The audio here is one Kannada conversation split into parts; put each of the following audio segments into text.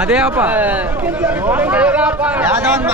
ಅದೇ ಅಪ್ಪ ಯಾವ್ದೋ ಒಂದು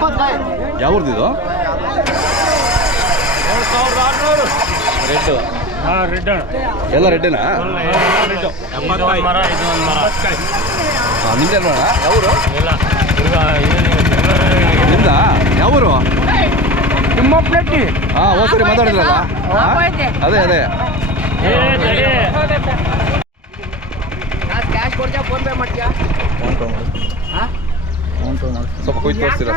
ಮಾಡ್ತಾರೆ ಯಾವ್ದು ರೆಡ್? ರೆಡ್ ಎಲ್ಲ ರೆಡ್ಡೇನಾ? ನಿಮ್ದೇ ಅಲ್ವಾ? ಯಾವರು ನಿಮ್ದ? ಯಾವರು? ತಿಮ್ಮಪ್ಪನಟ್ಟಿ. ಹಾಂ, ಹೋದ ಸರಿ ಮಾತಾಡಿದ್ರಲ್ಲ. ಅದೇ ಅದೇ ಸ್ವಲ್ಪ ಕೊಯ್ದು ತೋರಿಸ್ತೀರಾ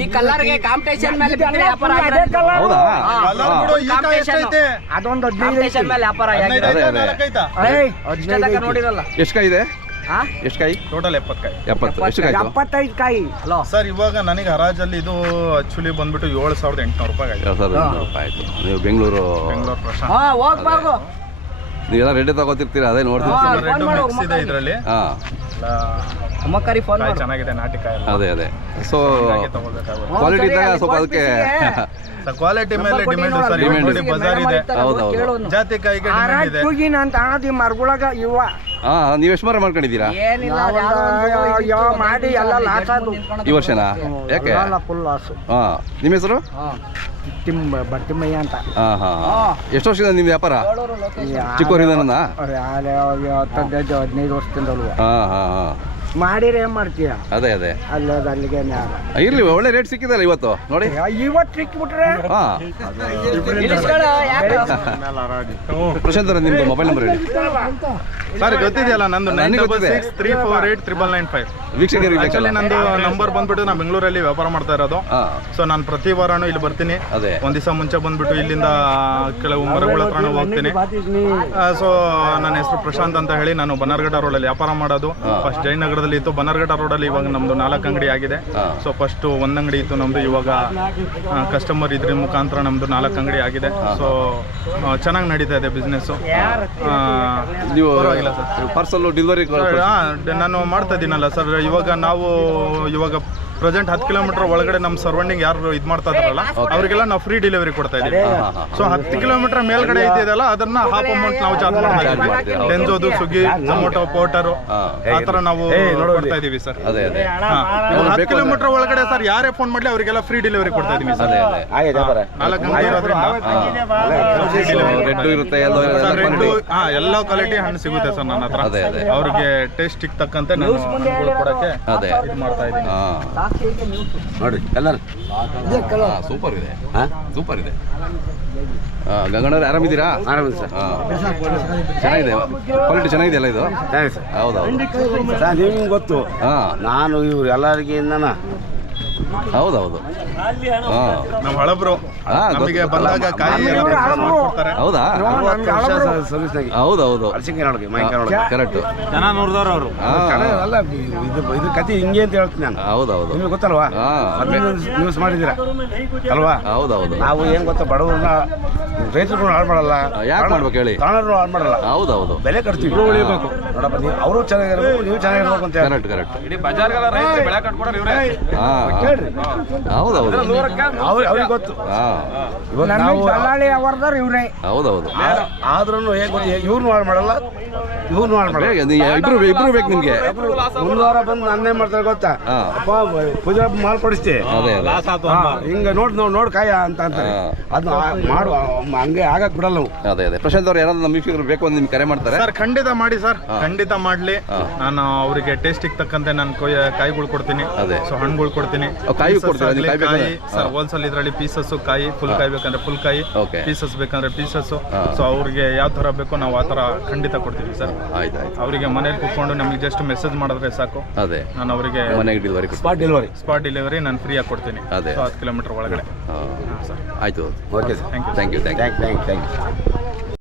ಈ ಕಲರ್ಗೆ ಕಾಂಪಿಟೇಷನ್ ಮೇಲೆ ಹೌದಾ? ಅದೊಂದು ಕಾಂಪಿಟೇಷನ್ ಮೇಲೆ ವ್ಯಾಪಾರ ನೋಡಿರಲ್ಲ. ಎಷ್ಟು ಕಾಯಿ ಇದೆ? ಎಷ್ಟು ಕಾಯಿ ಟೋಟಲ್ 70 ಕಾಯಿ. 70. ಎಷ್ಟು ಕಾಯಿ? 75 ಕಾಯಿ ಸರ್. ಇವಾಗ ನನಗೆ ಹರಾಜಲ್ಲಿ ಇದು ಆಕ್ಚುಲಿ ಬಂದ್ಬಿಟ್ಟು 7,800 ರೂಪಾಯಿ ಆಗಿದೆ. 7,800 ರೂಪಾಯಿ ಆಯ್ತು. ನೀವು ಬೆಂಗಳೂರು ಪ್ರಶಾಂತ್ ಹೋಗ್ಬಾರ್ದು. ನೀವೆಲ್ಲ ರೆಡ್ಡಿ ತಗೋತಿರ್ತೀರಾ? ಅದೇ ನೋಡ್ತಿರ್ತೀರಾ? ರೆಡ್ ಮಿಕ್ಸ್ ಇದೆ ಇದರಲ್ಲಿ. ಚೆನ್ನಾಗಿದೆ ನಾಟಿ ಕಾಯಿ. ಅದೇ ಅದೇ. ಸೊ ಕ್ವಾಲಿಟಿ ಇದ್ದಾಗ ಸ್ವಲ್ಪ ಅದಕ್ಕೆ ಕ್ವಾಲಿಟಿ ಮೇಲೆ ಡಿಮ್ಯಾಂಡ್ ಸರ್. ಡಿಮ್ಯಾಂಡ್ ಬಜಾರ್ ಇದೆ. ಹೌದೌದು. ಜಾತಿ ಕಾಯಿಗೆ ಡಿಮ್ಯಾಂಡ್ ಇದೆ. ನೀವು ಎಷ್ಟು ಮರ ಮಾಡ್ಕೊಂಡಿದ್ದೀರಾ ಮಾಡಿ ಎಲ್ಲ ಲಾಸ್ ಆದವು ಈ ವರ್ಷನಾ? ಯಾಕೆ? Full loss. ನಿಮ್ಮ ಹೆಸರು? ಬಟ್ಟಿಮಯ್ಯ ಅಂತ. ಎಷ್ಟು ವರ್ಷದಿಂದ ನಿಮ್ಮ ವ್ಯಾಪಾರ? ಚಿಕ್ಕವರಿಂದ? 15 ವರ್ಷದಿಂದಲ್ವ. ಮಾಡಿರ ಏನ್ ಮಾಡ್ತೀಯ? ಅದೇ ಅದೇ ಅಲ್ಲಿಗೆ ಇರ್ಲಿ. ಒಳ್ಳೆ ರೇಟ್ ಸಿಕ್ಕಿದಲ್ಲ ಇವತ್ತು ನೋಡಿ. ಇವತ್ತು ಸಿಕ್ಬಿಟ್ರೆ ಪ್ರಶಾಂತ್ ಅವರ ನಿಮ್ದು ಮೊಬೈಲ್ ನಂಬರ್ ಹೇಳಿ ಸರ್. ಗೊತ್ತಿದೆಯಲ್ಲ ನಂದು 9663489995. ವೀಕ್ಷಕರಿಗೆ ಆಕ್ಚುಲಿ ನಂದು ನಂಬರ್ ಬಂದ್ಬಿಟ್ಟು ನಾನು ಬೆಂಗಳೂರಲ್ಲಿ ವ್ಯಾಪಾರ ಮಾಡ್ತಾ ಇರೋದು. ಸೊ ನಾನು ಪ್ರತಿ ವಾರನೂ ಇಲ್ಲಿ ಬರ್ತೀನಿ. ಒಂದ್ ದಿವಸ ಮುಂಚೆ ಬಂದ್ಬಿಟ್ಟು ಇಲ್ಲಿಂದ ಕೆಲವು ಮರಗಳ ಹತ್ರನೂ ಹೋಗ್ತೀನಿ. ಸೊ ನನ್ನ ಹೆಸರು ಪ್ರಶಾಂತ್ ಅಂತ ಹೇಳಿ. ನಾನು ಬನ್ನರ್ಘಟ್ಟ ರೋಡಲ್ಲಿ ವ್ಯಾಪಾರ ಮಾಡೋದು. ಫಸ್ಟ್ ಜಯನಗರದಲ್ಲಿ ಇತ್ತು. ಬನ್ನರ್ಘಟ್ಟ ರೋಡಲ್ಲಿ ಇವಾಗ ನಮ್ದು 4 ಅಂಗಡಿ ಆಗಿದೆ. ಸೊ ಫಸ್ಟ್ 1 ಅಂಗಡಿ ಇತ್ತು ನಮ್ದು. ಇವಾಗ ಕಸ್ಟಮರ್ ಇದ್ರ ಮುಖಾಂತರ ನಮ್ದು 4 ಅಂಗಡಿ ಆಗಿದೆ. ಸೊ ಚೆನ್ನಾಗಿ ನಡೀತಾ ಇದೆ ಬಿಸ್ನೆಸ್. ನೀವು ಪಾರ್ಸಲ್ ಡೆಲಿವರಿ ನಾನು ಮಾಡ್ತಾ ಇದ್ದೀನಲ್ಲ ಸರ್. ಇವಾಗ ಪ್ರೆಸೆಂಟ್ 10 ಕಿಲೋಮೀಟರ್ ಒಳಗಡೆ ನಮ್ಮ ಸರೌಂಡಿಂಗ್ ಯಾರು ಇದು ಮಾಡ್ತಾ ಇದಾರಲ್ಲ ಅವರಿಗೆಲ್ಲ ನಾವು ಫ್ರೀ ಡೆಲಿವರಿ ಕೊಡ್ತಾ ಇದ್ದೀವಿ. ಸೊ 10 ಕಿಲೋಮೀಟರ್ ಮೇಲ್ಗಡೆ ಇದೆಯಲ್ಲ ಅದನ್ನ ಹಾಫ್ ಅಮೌಂಟ್ ನಾವು ಚಾರ್ಜ್ ಮಾಡ್ತಾ ಇದ್ದೀವಿ. ಡೆನ್ಸೋದು, ಸ್ವಿಗ್ಗಿ, ಝೊಮ್ಯಾಟೊ, ಪೋರ್ಟರು ಆ ಥರ ನಾವು ಕೊಡ್ತಾ ಇದೀವಿ ಸರ್. 10 ಕಿಲೋಮೀಟರ್ ಒಳಗಡೆ ಸರ್ ಯಾರೇ ಫೋನ್ ಮಾಡಲಿ ಅವರಿಗೆಲ್ಲ ಫ್ರೀ ಡೆಲಿವರಿ ಕೊಡ್ತಾ ಇದೀವಿ ಸರ್. 4 ಅಂಗಡಿ ಇರೋದ್ರಿಂದ ಎಲ್ಲ ಕ್ವಾಲಿಟಿ ಹಣ್ಣು ಸಿಗುತ್ತೆ ಸರ್ ನನ್ನ ಹತ್ರ. ಅವ್ರಿಗೆ ಟೇಸ್ಟ್ ತಕ್ಕಂತೆ ನಾನು ಕೊಡಕ್ಕೆ ಇದು ಮಾಡ್ತಾ ಇದ್ದೀನಿ. ನೋಡಿ ಕಲರ್ ಸೂಪರ್ ಇದೆ. ಸೂಪರ್ ಇದೆ. ಗಂಗಣ್ಣವ್ರೆ ಆರಾಮಿದ್ದೀರಾ? ಆರಾಮಿದೆ ಸರ್. ಚೆನ್ನಾಗಿದೆ. ಕ್ವಾಲಿಟಿ ಚೆನ್ನಾಗಿದೆ ಅಲ್ಲ ಇದು? ಹೌದೌದು ಸರ್. ನಿಮ್ಗೆ ಗೊತ್ತು ನಾನು ಇವ್ರು ಎಲ್ಲರಿಗಿಂದ ಹೌದೌದು. ನಮ್ಮ ಹಳಬ್ರು ನಮಗೆ ಬಂದಾಗ ಕಾಯಿ ಹೌದಾ? ಹೌದೌದು ಕರೆಕ್ಟ್. ಜನ ನೋಡಿದವ್ರು ಅವರು ಅಲ್ಲ. ಇದು ಕತೆ ಹಿಂಗೆ ಅಂತ ಹೇಳ್ತೀನಿ ನಾನು. ಹೌದೌದು. ನಿಮ್ಗೆ ಗೊತ್ತಲ್ವಾ? ನ್ಯೂಸ್ ಮಾಡಿದ್ದೀರಾ ಅಲ್ವಾ? ಹೌದೌದು. ನಾವು ಏನ್ ಗೊತ್ತಾ, ಬಡವ್ರನ್ನ ರೈತರು ಹಾಳು ಮಾಡಲ್ಲ. ಯಾಕೆ ಮಾಡ್ಬೇಕು ಹೇಳಿ? ತಾಣರು ಹಾಳು ಮಾಡಲ್ಲ. ಹೌದೌದು. ಬೆಲೆ ಕಟ್ತೀವಿ. ಉಳಿಬೇಕು ನೋಡಪ್ಪ. ಅವರು ಚೆನ್ನಾಗಿರ್ಬೇಕು, ನೀವು ಚೆನ್ನಾಗಿರ್ಬೇಕು ಅಂತ. Correct correct. ಇಡೀ ಬಜಾರ್ಗೆಲ್ಲ ರೈತರು ಬೆಳೆ ಕಟ್ಕೊಡೋರು ಇವರೇ. ಹೌದೌದು ಅವ್ರಿಗೆ ಗೊತ್ತು. ಹಾಂ ಇವಾಗ ನಮಗೆ ನಾವು ದಲ್ಲಾಳಿ ಅವರ್ದಾರ ಇವ್ರೆ. ಹೌದೌದು ಆದ್ರೂ ಹೇಗೆ ಗೊತ್ತು, ಇವ್ರನ್ನೂ ಹಾಳು ಮಾಡಲ್ಲ, ಇವ್ರನ್ನೂ ಹಾಳು ಮಾಡಲ್ಲ. ಹೇಗೆ ಇಬ್ರು ಬೇಕು ನಿಮಗೆ. ಮುಂದ್ವಾರ ಬಂದು ನನ್ನೇ ಮಾಡ್ತಾರೆ ಗೊತ್ತಾ, ಹಾಂ. ಅಪ್ಪ ಪೂಜಾ ಮಾಡ್ಕೊಡಿಸ್ತಿ, ಅದೇ ಹಿಂಗ ನೋಡ್ ಕಾಯ ಅಂತ ಅಂತಾರೆ. ಅದನ್ನ ಮಾಡು, ಹಂಗೆ ಆಗಕ್ ಬಿಡಲ್ಲ ನಾವು. ಅದೇ ಪ್ರಶಾಂತ್ ಅವ್ರು ಯಾರಾದ್ರೂ ನಮ್ಮ ವೀಕ್ಷಕರು ಬೇಕು ಅಂತ ನಿಮ್ಗೆ ಕರೆ ಮಾಡ್ತಾರೆ. ಸರ್ ಖಂಡಿತ ಮಾಡಿ ಸರ್, ಖಂಡಿತ ಮಾಡ್ಲಿ. ನಾನು ಅವರಿಗೆ ಟೇಸ್ಟಿಗೆ ತಕ್ಕಂತೆ ನಾನು ಕಾಯಿಗಳು ಕೊಡ್ತೀನಿ. ಅದೇ. ಸೊ ಹಣ್ಣುಗಳು ಕೊಡ್ತೀನಿ. ಕಾಯಿ ಕೊಡ್ತೀರಾ ನೀವು? ಕಾಯಿ ಬೇಕಾದ್ರೆ? ಸರ್ ಹೋಲ್ಸೇಲ್ ಇದರಲ್ಲಿ ಪೀಸಸ್ ಕಾಯಿ, ಫುಲ್ ಕಾಯಿ ಬೇಕಂದ್ರೆ ಫುಲ್ ಕಾಯಿ, Okay. ಪೀಸಸ್ ಬೇಕಂದ್ರೆ ಪೀಸಸ್. ಸೊ ಅವ್ರಿಗೆ ಯಾವ ತರ ಬೇಕೋ ನಾವು ಆ ತರ ಖಂಡಿತ ಕೊಡ್ತೀವಿ ಸರ್. ಆಯ್ತು ಅವರಿಗೆ ಮನೇಲಿ ಕೂತ್ಕೊಂಡು ನಮಗೆ ಜಸ್ಟ್ ಮೆಸೇಜ್ ಮಾಡಿದ್ರೆ ಸಾಕು, ಅದೇ ನಾನು ಅವರಿಗೆ ಮನೆಗೆ ಡೆಲಿವರಿ ಸ್ಪಾಟ್ ಡೆಲಿವರಿ ನಾನು ಫ್ರೀ ಆಗಿ ಕೊಡ್ತೀನಿ. ಅದೇ. 10 ಕಿಲೋಮೀಟರ್ ಒಳಗಡೆ. ಆಯಿತು okay sir. Thank you. Thank you thank you.